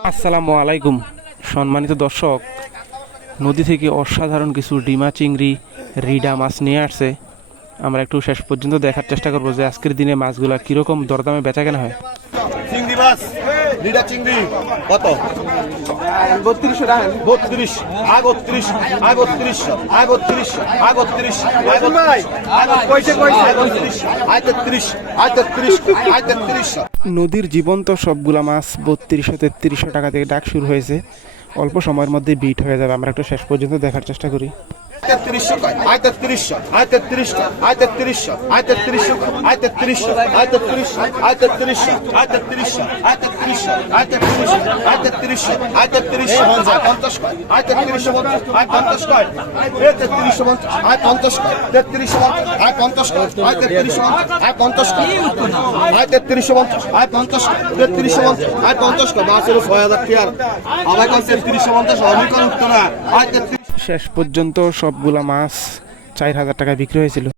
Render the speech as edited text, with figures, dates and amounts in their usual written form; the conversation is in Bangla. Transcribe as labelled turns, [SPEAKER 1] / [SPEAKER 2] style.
[SPEAKER 1] আসসালামু আলাইকুম সম্মানিত দর্শক, নদী থেকে অসাধারণ কিছু ডিমা চিংড়ি রিডা মাছ নিয়ে আসছে। আমরা একটু শেষ পর্যন্ত দেখার চেষ্টা করবো যে আজকের দিনে মাছগুলা কীরকম দরদামে বেচা কেনা হয়।
[SPEAKER 2] চিংড়ি মাছ রিডা চিংড়ি কত?
[SPEAKER 3] 32 টাকা।
[SPEAKER 2] 32 32 32 32 32 33
[SPEAKER 1] নদীর জীবন্ত সবগুলা মাছ 3200-3300 টাকা থেকে ডাক শুরু হয়েছে। অল্প সময়ের মধ্যে বিট হয়ে যাবে। আমরা একটু শেষ পর্যন্ত দেখার চেষ্টা করি।
[SPEAKER 2] 33
[SPEAKER 1] শেষ পর্যন্ত সবগুলা মাছ 4000 টাকা বিক্রি হয়েছিল।